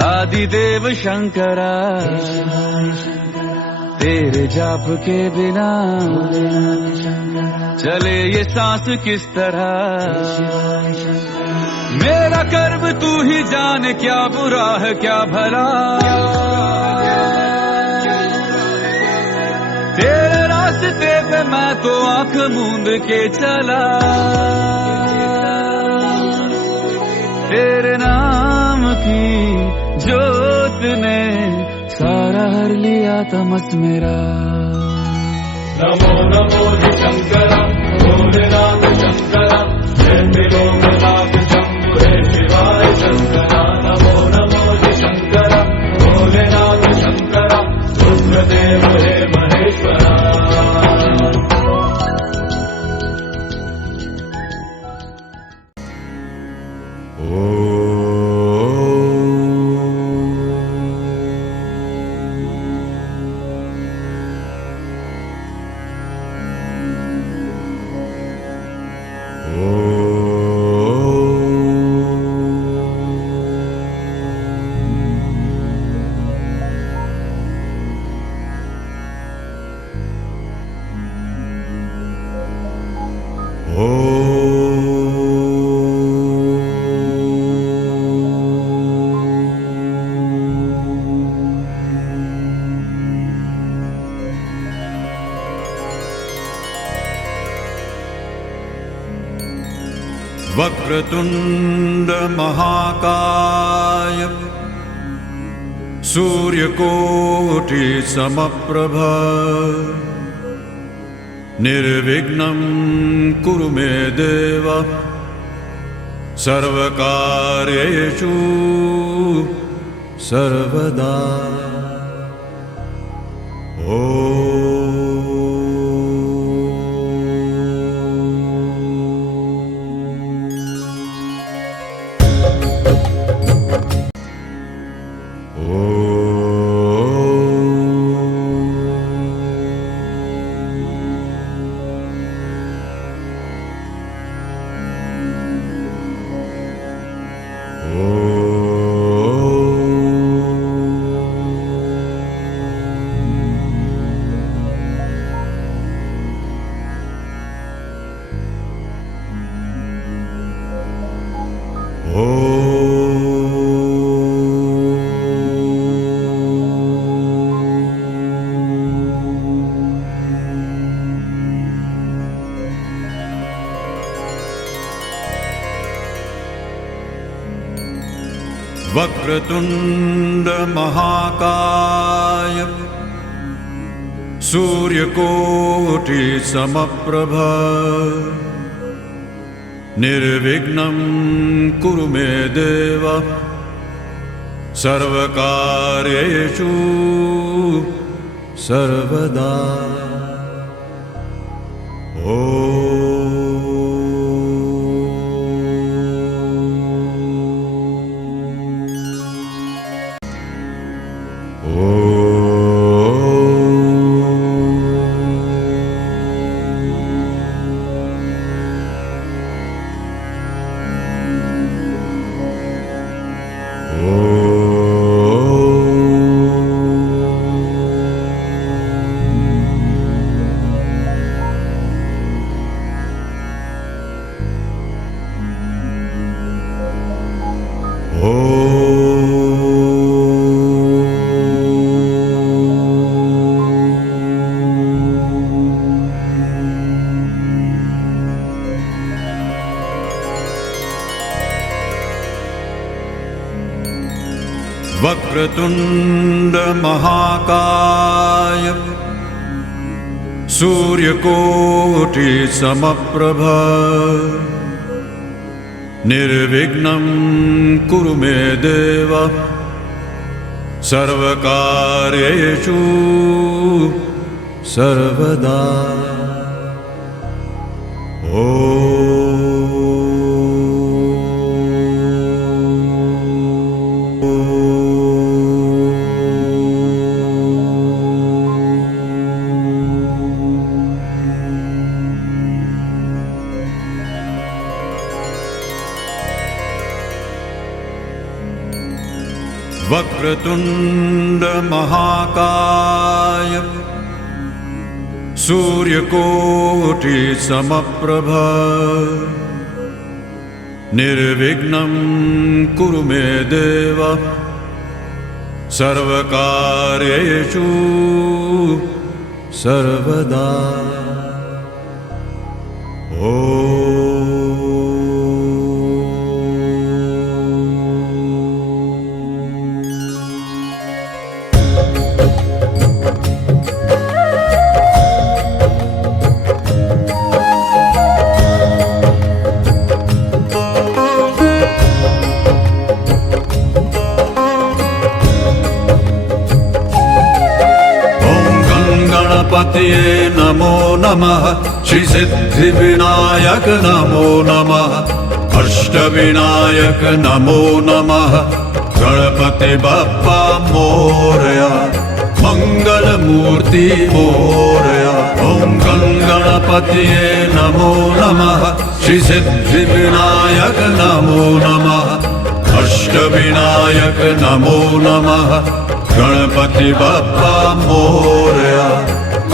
आदिदेव शंकरा तेरे जाप के बिना चले ये सांस किस तरह। मेरा कर्म तू ही जाने, क्या बुरा है क्या भला। तेरे रास्ते पे मैं तो आंख मूंद के चला। तेरे नाम की जोत ने सारा हर लिया तमस मेरा। नमो नमो शंकरा भोलेनाथ शंकरा जय त्रिलोकनाथ शंभु हे शिवाय शंकरा। नमो नमो शंकरा भोलेनाथ शंकरा रुद्रदेव हे महेश्वरा। वक्रतुंड महाकाय सूर्यकोटि समप्रभ निर्विघ्नं कुरु मे देव सर्वकार्येषु सर्वदा। वक्रतुंड महाकाय सूर्यकोटि समप्रभ निर्विघ्नं कुरु मे देव सर्वकार्येषु सर्वदा। वक्रतुंड महाकाय सूर्यकोटि समप्रभ निर्विघ्नं कुरु मे देव सर्वकार्येषु सर्वदा। वक्रतुंड महाकाय सूर्यकोटि समप्रभा निर्विघ्नं कुरु मे देव सर्वकार्येषु सर्वदा। गणपतये नमो नमः श्री सिद्धिविनायक नमो नमः अष्टविनायक नमो नमः गणपति बप्पा मोरया मंगल मूर्ति मोरया। ओम गणपतये नमो नमः श्री सिद्धिविनायक नमो नमः अष्टविनायक नमो नमः गणपति बप्पा मोरया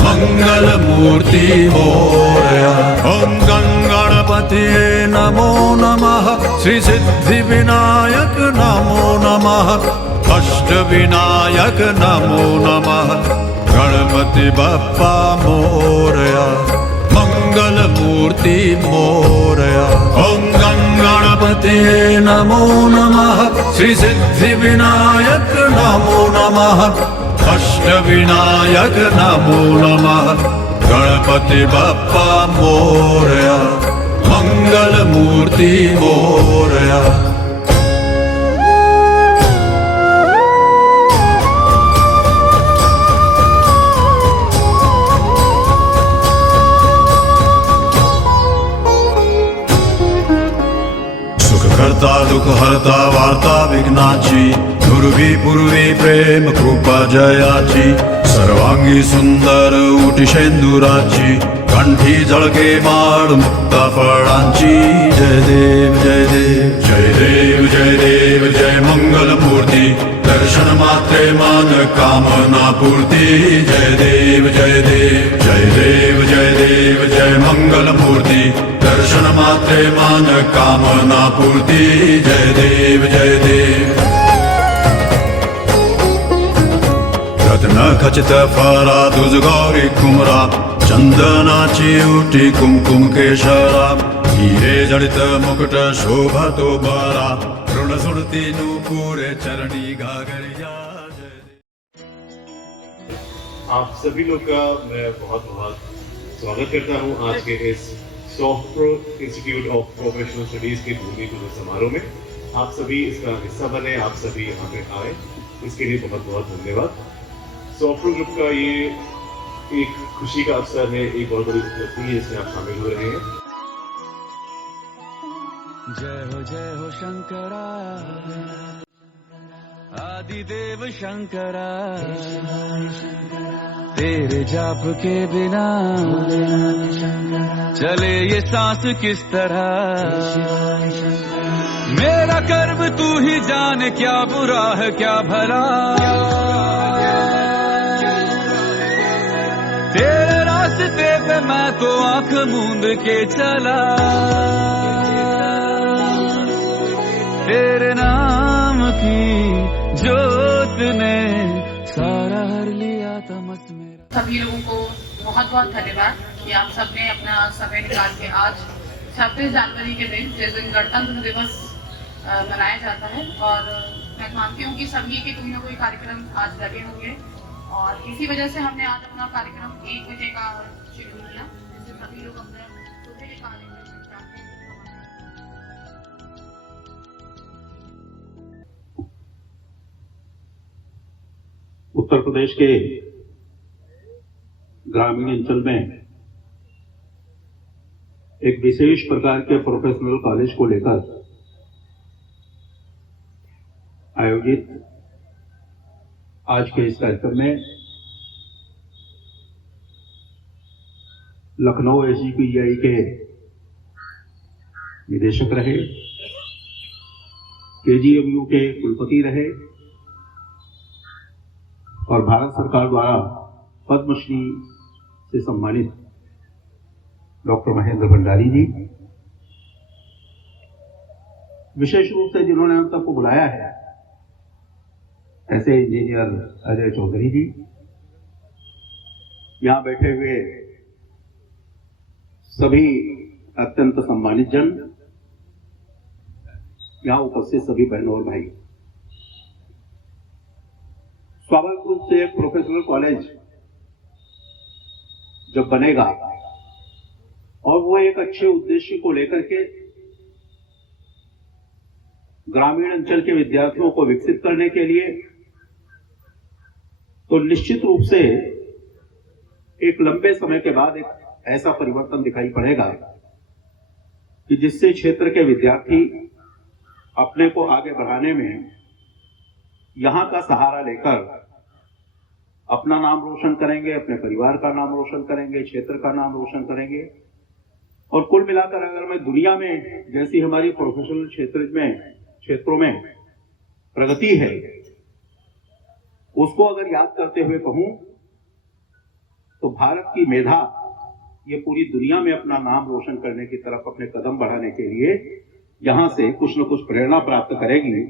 मंगल मूर्ति मोरया। ओम गणपतये नमो नमः श्री सिद्धि विनायक नमो नमः अष्टविनायक नमो नमः गणपति बप्पा मोरया मंगल मूर्ति मोरया। ओम गणपतये नमो नमः श्री सिद्धि विनायक नमो नमः अष्टविनायक नमो नमः गणपति बप्पा मोरया मंगल मूर्ति मोरया। करता दुख हरता वार्ता विघ्नाची दुर्वी पूर्वी प्रेम कृपा जयाची सर्वांगी सुंदर उटी शेंदुराची कंठी झळके माळ मुक्ता फळांची। जय देव जय देव जय देव जय देव जय मंगल मूर्ती दर्शन मात्रे मान कामना पूर्ती। जय देव जय देव जय देव जय देव जय मंगल मूर्ती दर्शन मात्रे मान कामना पूर्ती। जय देव जय देव रत्न खचित फरा दुज गौरी कुमरा चंदनाची उठी कुमकुम केशरा हिरे जडित मुकुट शोभा तो बरा ऋण सुरती नूपुरे चरणी घागरिया। आप सभी लोग का मैं बहुत बहुत स्वागत करता हूं आज के इस सॉफ्टप्रो इंस्टीट्यूट ऑफ प्रोफेशनल स्टडीज के भूमि पूजन समारोह में। आप सभी इसका हिस्सा बने, आप सभी यहाँ पे आए, इसके लिए बहुत बहुत धन्यवाद। सॉफ्टप्रो ग्रुप का ये एक खुशी का अवसर है, एक बहुत बड़ी उपलब्धि है, इसमें आप शामिल हो रहे हैं। जय हो शंकरा आदिदेव शंकरा तेरे जाप के बिना चले ये सांस किस तरह। मेरा कर्म तू ही जाने क्या बुरा है क्या भला तेरे रास्ते पे मैं तो आंख मूंद के चला। तेरे नाम की जोत ने सारा हर लिया तमस मेरा। सभी लोगों को बहुत बहुत धन्यवाद कि आप सबने अपना समय निकाल के आज 26 जनवरी के दिन जिस दिन गणतंत्र दिवस मनाया जाता है, और मैं मानती हूँ कि सभी के कोई ना कोई कार्यक्रम आज लगे होंगे, और इसी वजह से हमने आज अपना कार्यक्रम 1 बजे का शेड्यूल किया, जिससे सभी लोग अपने सुबह के कार्यक्रम चाहते हैं। उत्तर प्रदेश के ग्रामीण अंचल में एक विशेष प्रकार के प्रोफेशनल कॉलेज को लेकर आयोजित आज के इस कार्यक्रम में लखनऊ एसजीपीजीआई के निदेशक रहे, केजीएमयू के कुलपति रहे और भारत सरकार द्वारा पद्मश्री से सम्मानित डॉक्टर महेंद्र भंडारी जी, विशेष रूप से जिन्होंने हम सबको बुलाया है ऐसे इंजीनियर अजय चौधरी जी, यहां बैठे हुए सभी अत्यंत सम्मानित जन, यहां उपस्थित सभी बहनों और भाई। स्वाभाविक रूप से एक प्रोफेशनल कॉलेज जब बनेगा और वो एक अच्छे उद्देश्य को लेकर के ग्रामीण अंचल के विद्यार्थियों को विकसित करने के लिए, तो निश्चित रूप से एक लंबे समय के बाद एक ऐसा परिवर्तन दिखाई पड़ेगा कि जिससे क्षेत्र के विद्यार्थी अपने को आगे बढ़ाने में यहां का सहारा लेकर अपना नाम रोशन करेंगे, अपने परिवार का नाम रोशन करेंगे, क्षेत्र का नाम रोशन करेंगे। और कुल मिलाकर अगर मैं दुनिया में जैसी हमारी प्रोफेशनल क्षेत्रों में प्रगति है उसको अगर याद करते हुए कहूं तो भारत की मेधा ये पूरी दुनिया में अपना नाम रोशन करने की तरफ अपने कदम बढ़ाने के लिए यहां से कुछ न कुछ प्रेरणा प्राप्त करेगी।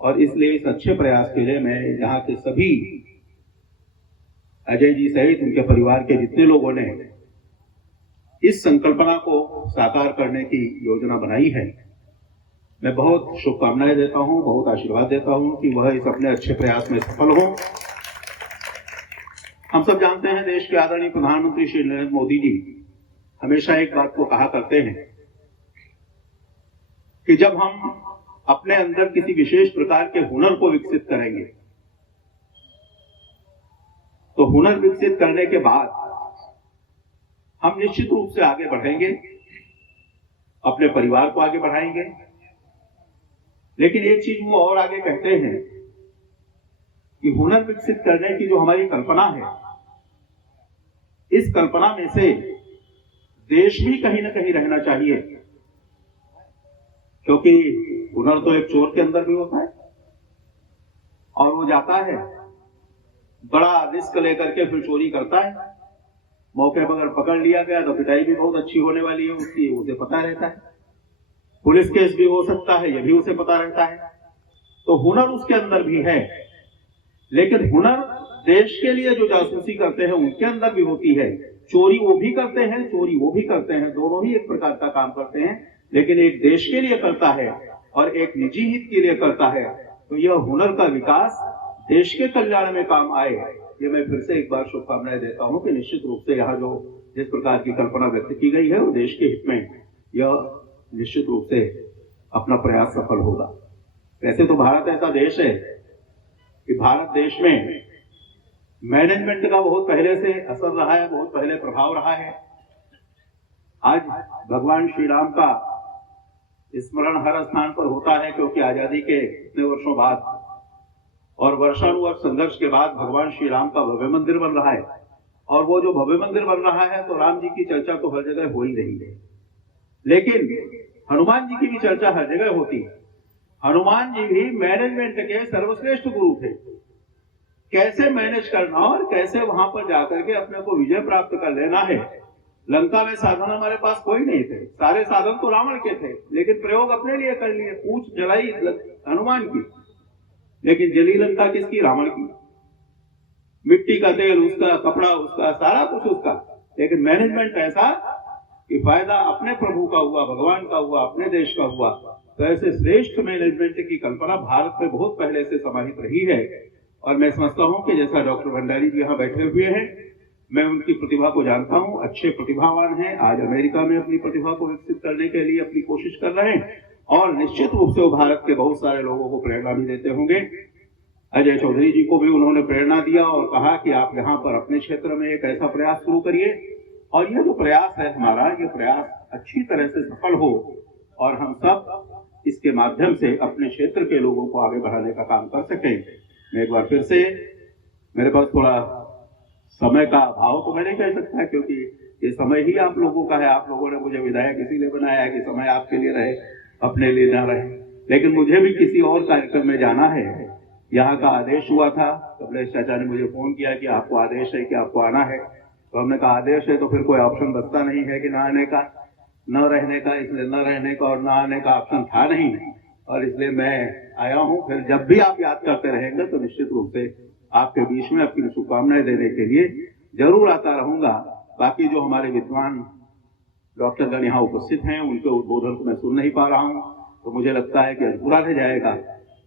और इसलिए इस अच्छे प्रयास के लिए मैं यहाँ के सभी अजय जी सहित उनके परिवार के जितने लोगों ने इस संकल्पना को साकार करने की योजना बनाई है, मैं बहुत शुभकामनाएं देता हूं, बहुत आशीर्वाद देता हूं कि वह इस अपने अच्छे प्रयास में सफल हो। हम सब जानते हैं देश के आदरणीय प्रधानमंत्री श्री नरेंद्र मोदी जी हमेशा एक बात को कहा करते हैं कि जब हम अपने अंदर किसी विशेष प्रकार के हुनर को विकसित करेंगे तो हुनर विकसित करने के बाद हम निश्चित रूप से आगे बढ़ेंगे, अपने परिवार को आगे बढ़ाएंगे। लेकिन एक चीज वो और आगे कहते हैं कि हुनर विकसित करने की जो हमारी कल्पना है, इस कल्पना में से देश भी कहीं ना कहीं रहना चाहिए, क्योंकि हुनर तो एक चोर के अंदर भी होता है और वो जाता है बड़ा रिस्क लेकर के फिर चोरी करता है। मौके पर अगर पकड़ लिया गया तो पिटाई भी बहुत अच्छी होने वाली है उसकी, उसे पता रहता है, पुलिस केस भी हो सकता है, यह भी उसे पता रहता है। तो हुनर उसके अंदर भी है, लेकिन हुनर देश के लिए जो जासूसी करते हैं उनके अंदर भी होती है। चोरी वो भी करते हैं, चोरी वो भी करते हैं, दोनों ही एक प्रकार का काम करते हैं, लेकिन एक देश के लिए करता है और एक निजी हित के लिए करता है। तो यह हुनर का विकास देश के कल्याण में काम आए, ये मैं फिर से एक बार शुभकामनाएं देता हूं कि निश्चित रूप से यहाँ जो जिस प्रकार की कल्पना व्यक्त की गई है वो देश के हित में, यह निश्चित रूप से अपना प्रयास सफल होगा। वैसे तो भारत ऐसा देश है कि भारत देश में मैनेजमेंट का बहुत पहले से असर रहा है, बहुत पहले प्रभाव रहा है। आज भगवान श्री राम का स्मरण हर स्थान पर होता है, क्योंकि आजादी के इतने वर्षों बाद और वर्षानुवर्ष संघर्ष के बाद भगवान श्री राम का भव्य मंदिर बन रहा है। और वो जो भव्य मंदिर बन रहा है तो राम जी की चर्चा तो हर जगह हो ही रही है, लेकिन हनुमान जी की भी चर्चा हर जगह होती है। हनुमान जी भी मैनेजमेंट के सर्वश्रेष्ठ गुरु थे। कैसे मैनेज करना और कैसे वहां पर जाकर के अपने को विजय प्राप्त कर लेना है। लंका में साधन हमारे पास कोई नहीं थे, सारे साधन तो रावण के थे, लेकिन प्रयोग अपने लिए कर लिए। पूछ जलाई हनुमान की, लेकिन जली लंका किसकी? रावण की। मिट्टी का तेल उसका, कपड़ा उसका, सारा कुछ उसका, लेकिन मैनेजमेंट ऐसा कि फायदा अपने प्रभु का हुआ, भगवान का हुआ, अपने देश का हुआ। तो ऐसे श्रेष्ठ मैनेजमेंट की कल्पना भारत में बहुत पहले से समाहित रही है। और मैं समझता हूं कि जैसा डॉक्टर भंडारी जी यहाँ बैठे हुए हैं, मैं उनकी प्रतिभा को जानता हूं, अच्छे प्रतिभावान हैं। आज अमेरिका में अपनी प्रतिभा को विकसित करने के लिए अपनी कोशिश कर रहे हैं और निश्चित रूप से वो भारत के बहुत सारे लोगों को प्रेरणा भी देते होंगे। अजय चौधरी जी को भी उन्होंने प्रेरणा दिया और कहा कि आप यहाँ पर अपने क्षेत्र में एक ऐसा प्रयास शुरू करिए, और यह जो प्रयास है हमारा, ये प्रयास अच्छी तरह से सफल हो और हम सब इसके माध्यम से अपने क्षेत्र के लोगों को आगे बढ़ाने का काम कर सकें। मैं एक बार फिर से, मेरे पास थोड़ा समय का अभाव तो मैं नहीं कह सकता, क्योंकि ये समय ही आप लोगों का है। आप लोगों ने मुझे विधायक इसीलिए बनाया है कि समय आपके लिए रहे, अपने लिए ना रहे। लेकिन मुझे भी किसी और कार्यक्रम में जाना है, यहाँ का आदेश हुआ था। कमलेश चाचा ने मुझे फोन किया कि आपको आदेश है कि आपको आना है, तो हमने कहा आदेश है तो फिर कोई ऑप्शन बचता नहीं है कि न आने का न रहने का, इसलिए न रहने का और न आने का ऑप्शन था नहीं, और इसलिए मैं आया हूँ। फिर जब भी आप याद करते रहेंगे तो निश्चित रूप से आपके बीच में अपनी शुभकामनाएं देने के लिए जरूर आता रहूंगा। बाकी जो हमारे विद्वान डॉक्टरगण यहाँ उपस्थित हैं, उनके उद्बोधन को मैं सुन नहीं पा रहा हूँ, तो मुझे लगता है कि अधूरा रह जाएगा।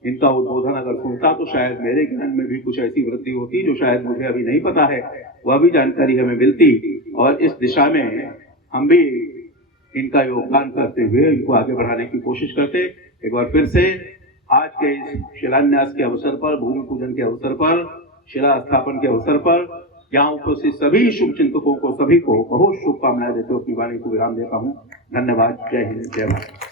इनका उद्बोधन अगर सुनता तो शायद मेरे ज्ञान में भी कुछ ऐसी वृद्धि होती जो शायद मुझे अभी नहीं पता है, वह भी जानकारी हमें मिलती, और इस दिशा में हम भी इनका योगदान करते हुए इनको आगे बढ़ाने की कोशिश करते। एक बार फिर से आज के इस शिलान्यास के अवसर पर, भूमि पूजन के अवसर पर, शिला स्थापन के अवसर पर यहाँ उपस्थित सभी शुभ चिंतकों को, सभी को बहुत शुभकामनाएं देते हुए अपनी वाणी को विराम देता हूँ। धन्यवाद। जय हिंद, जय भारत।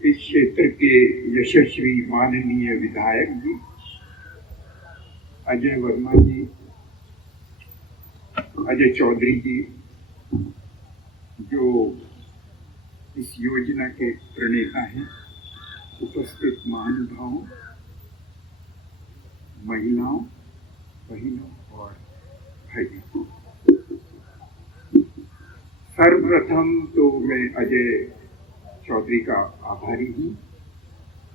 इस क्षेत्र के यशस्वी माननीय विधायक जी अजय वर्मा जी, अजय चौधरी जी, जो इस योजना के प्रणेता हैं, उपस्थित महानुभावों, महिलाओं, बहनों और भाइयों, सर्वप्रथम तो मैं अजय चौधरी का आभारी हूँ।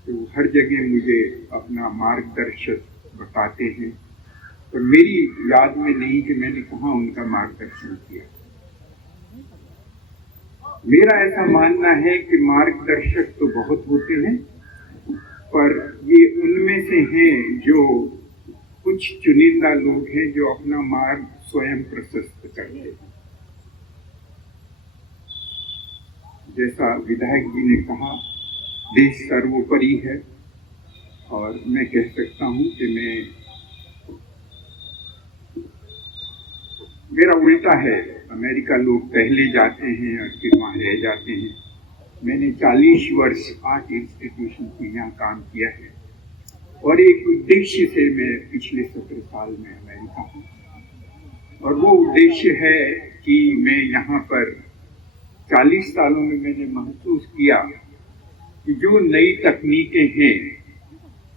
तो हर जगह मुझे अपना मार्गदर्शक बताते हैं, पर मेरी याद में नहीं कि मैंने कहाँ उनका मार्गदर्शन किया। मेरा ऐसा मानना है कि मार्गदर्शक तो बहुत होते हैं, पर ये उनमें से हैं जो कुछ चुनिंदा लोग हैं जो अपना मार्ग स्वयं प्रशस्त करते हैं। जैसा विधायक जी ने कहा, देश सर्वोपरि है, और मैं कह सकता हूं कि मेरा उल्टा है। अमेरिका लोग पहले जाते हैं और फिर वहां रह जाते हैं। मैंने 40 वर्ष आर्ट इंस्टीट्यूशन में यहाँ काम किया है, और एक उद्देश्य से मैं पिछले 17 साल में अमेरिका हूँ, और वो उद्देश्य है कि मैं यहाँ पर 40 सालों में मैंने महसूस किया कि जो नई तकनीकें हैं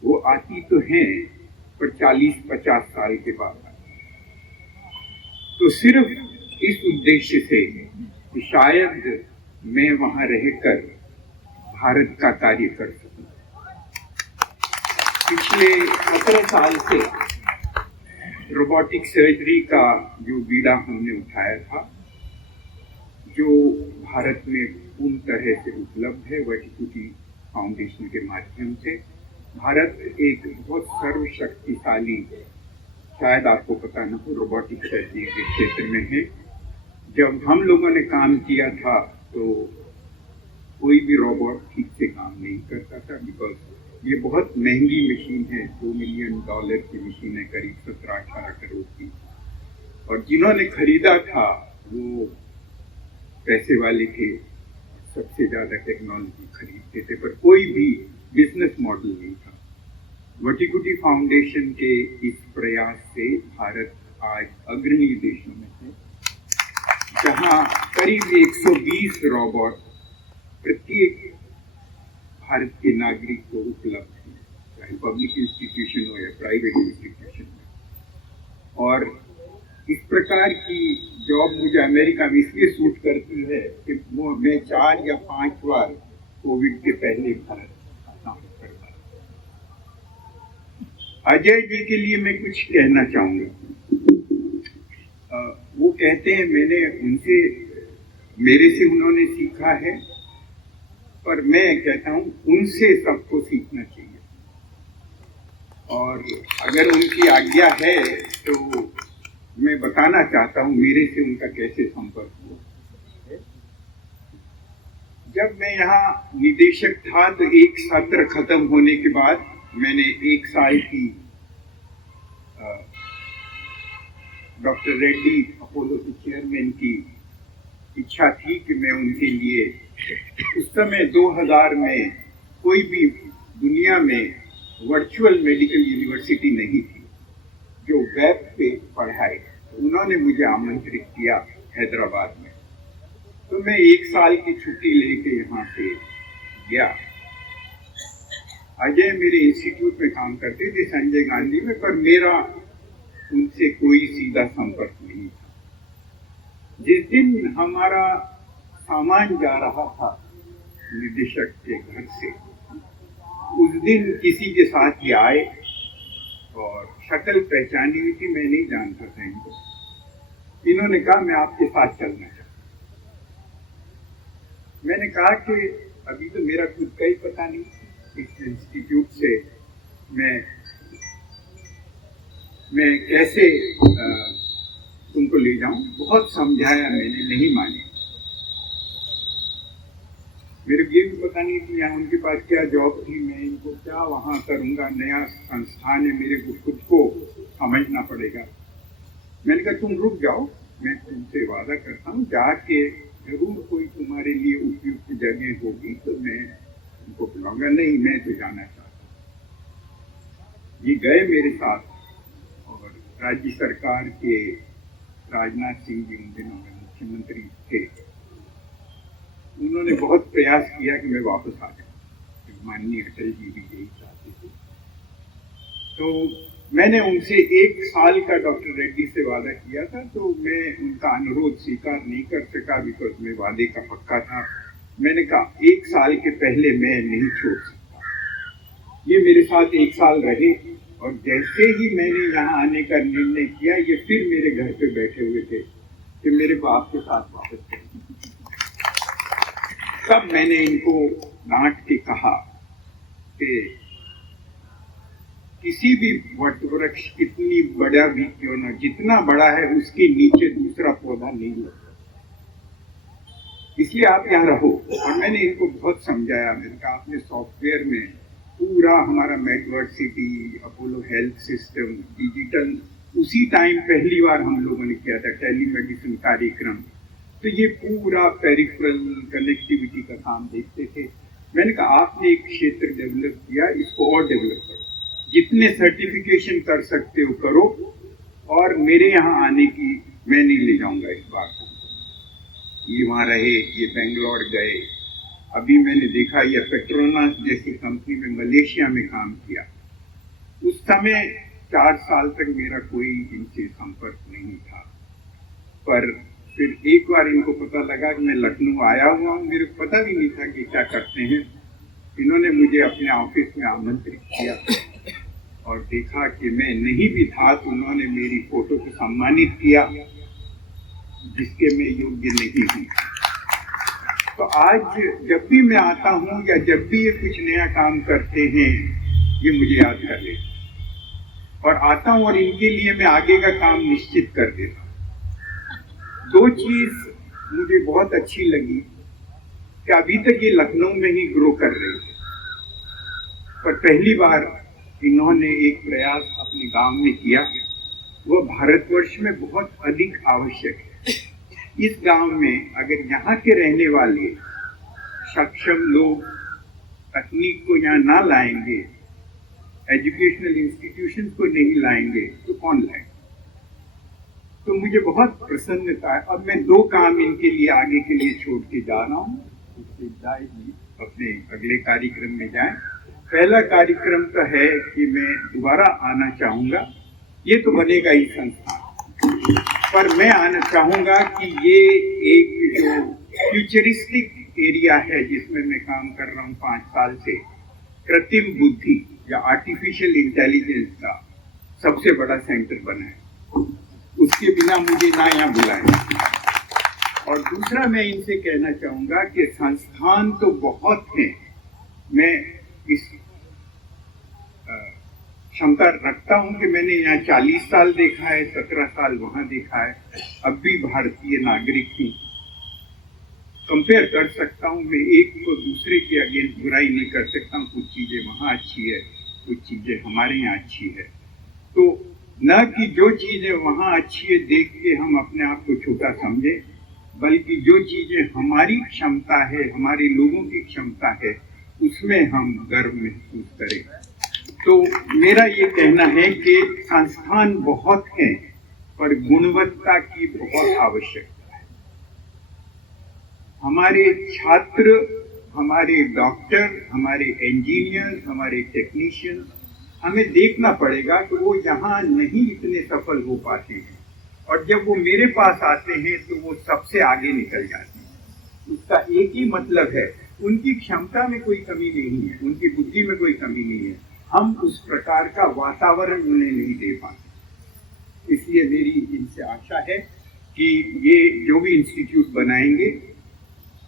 वो आती तो हैं, पर 40-50 साल के बाद। तो सिर्फ इस उद्देश्य से कि शायद मैं वहां रहकर भारत का कार्य कर सकूं। पिछले 17 साल से रोबोटिक सर्जरी का जो बीड़ा हमने उठाया था, जो भारत में पूर्ण तरह से उपलब्ध है वर्टिकुटी फाउंडेशन के माध्यम से। भारत एक बहुत सर्वशक्तिशाली, शायद आपको पता न हो, रोबोटिक सर्जरी के क्षेत्र में है। जब हम लोगों ने काम किया था तो कोई भी रोबोट ठीक से काम नहीं करता था, बिकॉज ये बहुत महंगी मशीन है। $2 मिलियन की मशीन है, करीब 17-18 करोड़ की, और जिन्होंने खरीदा था वो पैसे वाले थे, सबसे ज्यादा टेक्नोलॉजी खरीदते थे, पर कोई भी बिजनेस मॉडल नहीं था। वर्टिकुटी फाउंडेशन के इस प्रयास से भारत आज अग्रणी देशों में है, जहां करीब 120 रोबोट प्रत्येक भारत के नागरिक को उपलब्ध है, चाहे पब्लिक इंस्टीट्यूशन हो या प्राइवेट इंस्टीट्यूशन में। और इस प्रकार की जॉब मुझे अमेरिका में इसलिए सूट करती है कि मैं 4 या 5 बार कोविड के पहले भारत काम करता। अजय जी के लिए मैं कुछ कहना चाहूंगा। वो कहते हैं मेरे से उन्होंने सीखा है, पर मैं कहता हूं उनसे सबको सीखना चाहिए, और अगर उनकी आज्ञा है तो मैं बताना चाहता हूं मेरे से उनका कैसे संपर्क हुआ। जब मैं यहाँ निदेशक था तो एक सत्र खत्म होने के बाद मैंने 1 साल की डॉक्टर रेड्डी अपोलो के चेयरमैन की इच्छा थी कि मैं उनके लिए, उस समय 2000 में कोई भी दुनिया में वर्चुअल मेडिकल यूनिवर्सिटी नहीं थी जो वेब पे पढ़ाए। उन्होंने मुझे आमंत्रित किया हैदराबाद में, तो मैं 1 साल की छुट्टी लेके यहाँ से गया। अजय मेरे इंस्टीट्यूट में काम करते थे, संजय गांधी में, पर मेरा उनसे कोई सीधा संपर्क नहीं था। जिस दिन हमारा सामान जा रहा था निदेशक के घर से, उस दिन किसी के साथ ही आए और शक्ल पहचानी हुई थी, मैं नहीं जानता था इनको। इन्होंने कहा मैं आपके साथ चलना चाहता हूं। मैंने कहा कि अभी तो मेरा खुद का ही पता नहीं, इस इंस्टीट्यूट से मैं कैसे तुमको ले जाऊं। बहुत समझाया मैंने, नहीं माने। मेरे ये भी पता नहीं कि यहाँ उनके पास क्या जॉब थी, मैं इनको क्या वहाँ करूँगा, नया संस्थान है, मेरे को खुद को समझना पड़ेगा। मैंने कहा तुम रुक जाओ, मैं तुमसे वादा करता हूँ, जाके जरूर कोई तुम्हारे लिए उपयुक्त जगह होगी तो मैं उनको बुलाऊंगा। नहीं, मैं तो जाना चाहता हूँ। ये गए मेरे साथ और राज्य सरकार के राजनाथ सिंह जी उन दिनों में मुख्यमंत्री थे। उन्होंने बहुत प्रयास किया कि मैं वापस आ जाऊं। माननीय अटल जी भी यही चाहते थे। तो मैंने उनसे 1 साल का डॉक्टर रेड्डी से वादा किया था, तो मैं उनका अनुरोध स्वीकार नहीं कर सका, बिकॉज मैं वादे का पक्का था। मैंने कहा 1 साल के पहले मैं नहीं छोड़ सकता। ये मेरे साथ 1 साल रहे और जैसे ही मैंने यहाँ आने का निर्णय किया, ये फिर मेरे घर पे बैठे हुए थे कि मेरे बाप के साथ वापस चलें। तब मैंने इनको डांट के कहा कि किसी भी वट वृक्ष कितनी बड़ा भी क्यों ना, जितना बड़ा है उसके नीचे दूसरा पौधा नहीं लगता, इसलिए आप यहाँ रहो। और मैंने इनको बहुत समझाया। मैंने कहा आपने सॉफ्टवेयर में पूरा हमारा Medvarsity, Apollo health system, digital, उसी टाइम पहली बार हम लोगों ने किया था टेलीमेडिसिन कार्यक्रम, तो ये पूरा पेरिफेरल कनेक्टिविटी का काम देखते थे। मैंने कहा आपने एक क्षेत्र डेवलप किया, इसको और डेवलप करो, जितने सर्टिफिकेशन कर सकते हो करो, और मेरे यहाँ आने की मैं नहीं ले जाऊंगा इस बार को। ये वहाँ रहे, ये बेंगलोर गए। अभी मैंने देखा ये पेट्रोनास जैसी कंपनी में मलेशिया में काम किया। उस समय 4 साल तक मेरा कोई इनसे संपर्क नहीं था, पर फिर एक बार इनको पता लगा कि मैं लखनऊ आया हुआ हूँ। मेरे को पता भी नहीं था कि क्या करते हैं। इन्होंने मुझे अपने ऑफिस में आमंत्रित किया और देखा कि मैं नहीं भी था, तो उन्होंने मेरी फोटो को सम्मानित किया, जिसके मैं योग्य नहीं हूँ। तो आज जब भी मैं आता हूँ या जब भी ये कुछ नया काम करते हैं, ये मुझे याद कर लेते और आता हूँ, और इनके लिए मैं आगे का काम निश्चित कर देता हूँ। 2 चीज मुझे बहुत अच्छी लगी कि अभी तक ये लखनऊ में ही ग्रो कर रहे थे, पर पहली बार इन्होंने एक प्रयास अपने गांव में किया। वो भारतवर्ष में बहुत अधिक आवश्यक है। इस गांव में अगर यहाँ के रहने वाले सक्षम लोग तकनीक को यहाँ ना लाएंगे, एजुकेशनल इंस्टीट्यूशंस को नहीं लाएंगे, तो कौन लाएगा? तो मुझे बहुत प्रसन्नता है। अब मैं 2 काम इनके लिए आगे के लिए छोड़ के जा रहा हूँ, अपने अगले कार्यक्रम में जाएं। पहला कार्यक्रम तो है कि मैं दोबारा आना चाहूंगा। ये तो बनेगा ही संस्थान, पर मैं आना चाहूंगा कि ये एक जो फ्यूचरिस्टिक एरिया है जिसमें मैं काम कर रहा हूँ 5 साल से, कृत्रिम बुद्धि या आर्टिफिशियल इंटेलिजेंस का सबसे बड़ा सेंटर बना है। उसके बिना मुझे ना यहाँ बुलाएं। और दूसरा मैं इनसे कहना चाहूंगा कि संस्थान तो बहुत हैं, मैं इस क्षमता रखता हूं कि मैंने यहाँ 40 साल देखा है, 17 साल वहां देखा है, अब भी भारतीय नागरिक हूँ, कंपेयर कर सकता हूँ। मैं एक को दूसरे के अगेंस्ट बुराई नहीं कर सकता हूँ। कुछ चीजें वहां अच्छी है, कुछ चीजें हमारे यहाँ अच्छी है। तो न कि जो चीजें वहां अच्छी है देख के हम अपने आप को छोटा समझे, बल्कि जो चीजें हमारी क्षमता है, हमारे लोगों की क्षमता है, उसमें हम गर्व महसूस करें। तो मेरा ये कहना है कि संस्थान बहुत हैं, पर गुणवत्ता की बहुत आवश्यकता है। हमारे छात्र, हमारे डॉक्टर, हमारे इंजीनियर, हमारे टेक्नीशियन, हमें देखना पड़ेगा कि वो यहाँ नहीं इतने सफल हो पाते हैं, और जब वो मेरे पास आते हैं तो वो सबसे आगे निकल जाते हैं। उसका एक ही मतलब है, उनकी क्षमता में कोई कमी नहीं है, उनकी बुद्धि में कोई कमी नहीं है, हम उस प्रकार का वातावरण उन्हें नहीं दे पाते। इसलिए मेरी इनसे आशा है कि ये जो भी इंस्टीट्यूट बनाएंगे,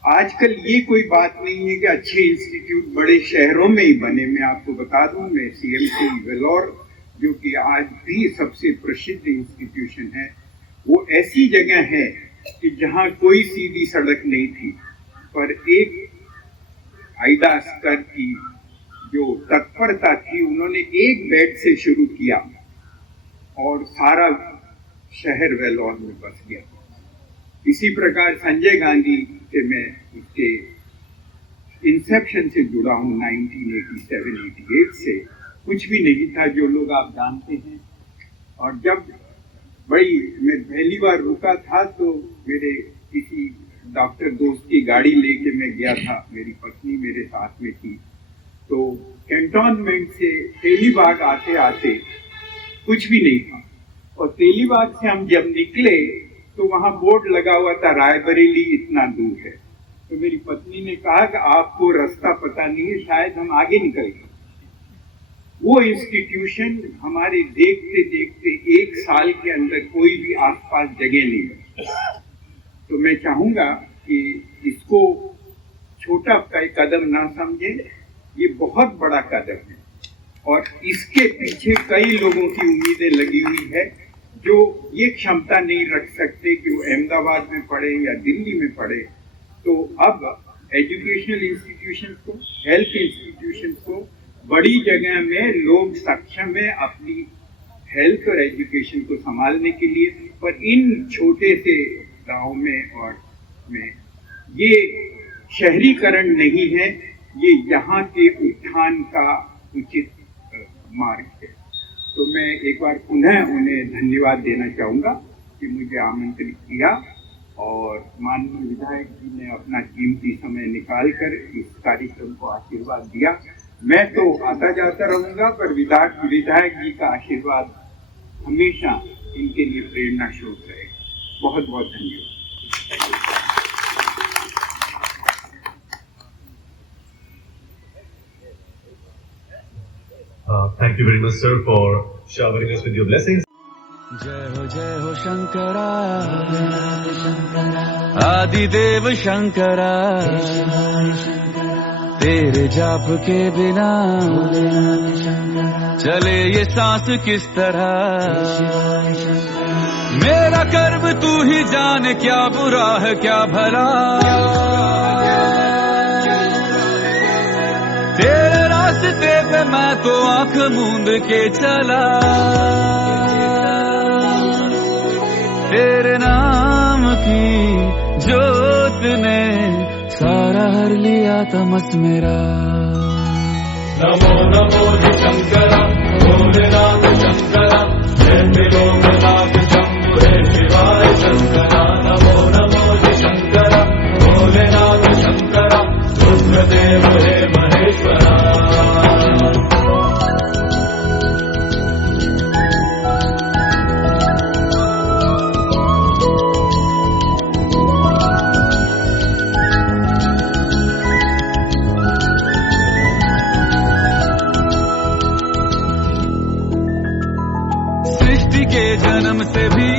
आजकल ये कोई बात नहीं है कि अच्छे इंस्टीट्यूट बड़े शहरों में ही बने। मैं आपको बता दूं, मैं CMC वेलोर, जो कि आज भी सबसे प्रसिद्ध इंस्टीट्यूशन है, वो ऐसी जगह है कि जहां कोई सीधी सड़क नहीं थी, पर एक आइडा स्कर की जो तत्परता थी, उन्होंने एक बेड से शुरू किया और सारा शहर वेलोर में बस गया। इसी प्रकार संजय गांधी से मैं उसके इंसेप्शन से जुड़ा हूँ, 1987-88 से। कुछ भी नहीं था, जो लोग आप जानते हैं। और जब मैं पहली बार रुका था तो मेरे किसी डॉक्टर दोस्त की गाड़ी लेके मैं गया था, मेरी पत्नी मेरे साथ में थी। तो कैंटोनमेंट से तेलीबाग आते आते कुछ भी नहीं था, और तेलीबाग से हम जब निकले तो वहां बोर्ड लगा हुआ था, रायबरेली इतना दूर है। तो मेरी पत्नी ने कहा कि आपको रास्ता पता नहीं है, शायद हम आगे निकल गए। वो इंस्टीट्यूशन हमारे देखते देखते 1 साल के अंदर कोई भी आसपास जगह नहीं है। तो मैं चाहूंगा कि इसको छोटा कदम ना समझे, ये बहुत बड़ा कदम है, और इसके पीछे कई लोगों की उम्मीदें लगी हुई है जो ये क्षमता नहीं रख सकते कि वो अहमदाबाद में पढ़े या दिल्ली में पढ़े। तो अब एजुकेशनल इंस्टीट्यूशन को, हेल्थ इंस्टीट्यूशन को बड़ी जगह में लोग सक्षम है अपनी हेल्थ और एजुकेशन को संभालने के लिए। पर इन छोटे से गाँव में और में ये शहरीकरण नहीं है, ये यहाँ के उत्थान का उचित मार्ग है। तो मैं एक बार पुनः उन्हें धन्यवाद देना चाहूँगा कि मुझे आमंत्रित किया, और माननीय विधायक जी ने अपना कीमती समय निकालकर इस कार्यक्रम को आशीर्वाद दिया। मैं तो आता जाता रहूँगा, पर विधायक जी का आशीर्वाद हमेशा इनके लिए प्रेरणा स्रोत रहेगा। बहुत बहुत धन्यवाद। Thank you very much, sir, for showering us with your blessings. जय हो शंकरा, आदिदेव शंकरा, तेरे जाप के बिना चले ये सांस किस तरह। मेरा कर्म तू ही जाने, क्या बुरा है क्या भला, तेरे रास्ते पे मैं तो आंख मूंद के चला। तेरे नाम की जोत ने सारा हर लिया तमस मेरा। नमो नमो शंकरा, भोलेनाथ शंकरा, लोकनाथ शंभु हे शिवाय शंकरा। नमो नमो शंकरा, भोलेनाथ शंकरा, रुद्रदेव हे महेश्वरा। सृष्टि के जन्म से भी